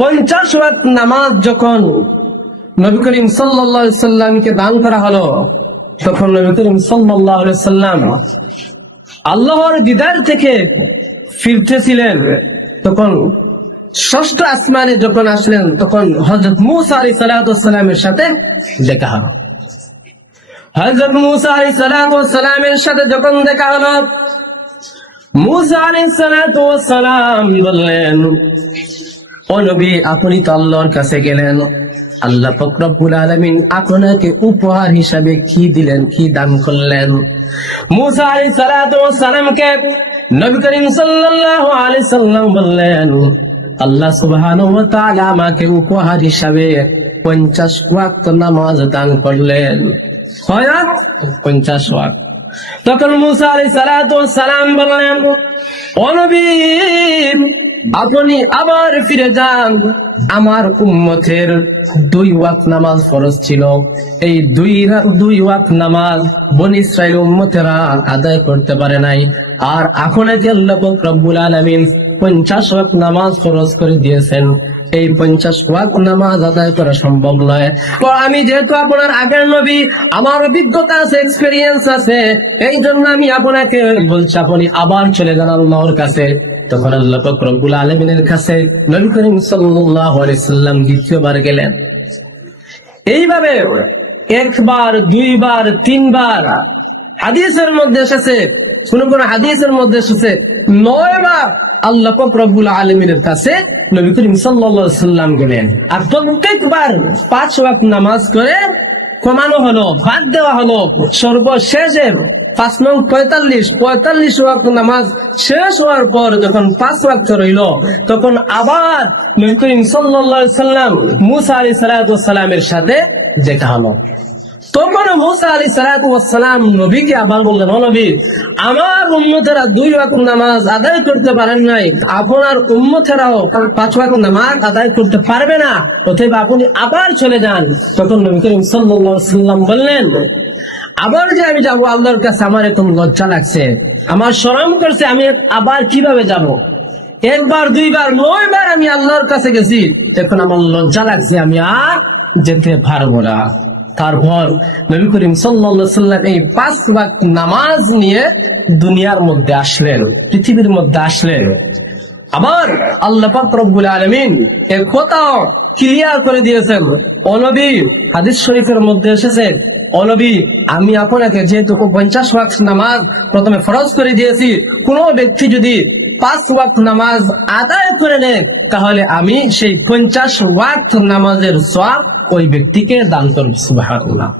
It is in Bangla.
50 ওয়াক্ত নামাজ যখন নবী করিম সাল্লাল্লাহু আলাইহি সাল্লামকে দান করা হলো, তখন নবী করিম সাল্লাল্লাহু আলাইহি সাল্লাম আল্লাহর দিদার থেকে ফিরতেছিলেন। তখন ষষ্ঠ আসমানে যখন আসলেন, তখন হযরত মুসা আলাইহিস সালামের সাথে দেখা হলো। হযরত মুসা আলাইহিস সালামের সাথে যখন দেখা হলো, মুসা আলাইহিস সালাম বললেন, ও নবী, আপনি তো আল্লাহর কাছে গেলেন, আল্লাহ পাক রব্বুল আলামিন আপনাকে উপহার হিসাবে কি দিলেন, কি দান করলেন? মুসা আলাইহিস সালামকে নবী করিম সাল্লাল্লাহু আলাইহি সাল্লাম বললেন, আল্লাহ সুবহানাহু ওয়া তাআলা আমাকে উপহার হিসাবে 50 ওয়াক্ত নামাজ দান করলেন। 50 ওয়াক্ত। তখন মুসা আলাইহিস সালাম বললেন, ও নবী, আপনি আবার ফিরে যান, আমার উম্মতের 2 ওয়াক্ত নামাজ ফরজ ছিল, এই 2 ওয়াক্ত নামাজ বনী ইসরাইল উম্মতেরা আদায় করতে পারে নাই, আর এখন যে আল্লাহ পাক রব্বুল আলামিন 50 ওয়াক্ত নামাজ ফরজ করে দিয়েছেন, এই 50 ওয়াক্ত নামাজ আদায় করা সম্ভব নয়। তো আমি যেহেতু আপনার আগের নবী, আমার অভিজ্ঞতা আছে, এক্সপেরিয়েন্স আছে, এই জন্য আমি আপনাকে বলছি, আপনি আবার চলে যান আল্লাহর কাছে। তখন আল্লাহ পাক রব্বুল আলামিনের কাছে নবী করিম সাল্লাল্লাহু আলাইহি সাল্লাম দ্বিতীয়বার গেলেন। এইভাবে 1 বার, 2 বার, 3 বার হাদিসের মধ্যে এসেছে, কোন কোন হাদিসের মধ্যে এসেছে 9 বার আল্লাহ পাক রব্বুল আলামিনের কাছে নবী করিম সাল্লাল্লাহু আলাইহি সাল্লাম গেলেন। আর প্রত্যেকবার 5 ওয়াক্ত নামাজ করে কমানো হলো, বাদ দেওয়া হলো। সর্বশেষে 5 নং 45 ওয়াক্ত নামাজ শেষ হওয়ার পর যখন 5 ওয়াক্ত রইল, তখন আবার নবী করিম সাল্লাল্লাহু আলাইহি সাল্লাম মুসা আলাইহিস সালামের সাথে দেখা হলো। তখন মুসা আলাইহিস সালাম নবীকে আবার বললেন, ও নবী, আমার উম্মতেরা 2 ওয়াক্ত নামাজ আদায় করতে পারেন নাই, আপনার উম্মতেরাও 5 ওয়াক্ত নামাজ আদায় করতে পারবে না, অতএব আপনি আবার চলে যান। তখন নবী করিম সাল্লাল্লাহু আলাইহি সাল্লাম বললেন, আবার যে আমি যাবো আল্লাহর কাছে, আমার এখন লজ্জা লাগছে, আমার শরম করছে, আমি আবার কিভাবে যাব? 1 বার, 2 বার, 9 বার আমি আল্লাহর কাছে গেছি, এখন আমার লজ্জা লাগছে, আমি আর যেতে পারবো না। তারপর নবী করিম সাল্লাল্লাহু আলাইহি সাল্লাম এই 5 ওয়াক্ত নামাজ নিয়ে দুনিয়ার মধ্যে আসলেন, পৃথিবীর মধ্যে আসলেন। আবার আল্লাহ পাক রব্বুল আলামিন এই কথা ক্লিয়ার করে দিয়েছেন। ও নবী, হাদিস শরীফের মধ্যে এসেছে, ও নবী, আমি আপনাকে যেহেতু 50 ওয়াক্ত নামাজ প্রথমে ফরজ করে দিয়েছি, কোন ব্যক্তি যদি 5 ওয়াক্ত নামাজ আদায় করে নেয়, তাহলে আমি সেই 50 ওয়াক্ত নামাজের সওয়াব ওই ব্যক্তিকে দান করব। সুবহানাল্লাহ।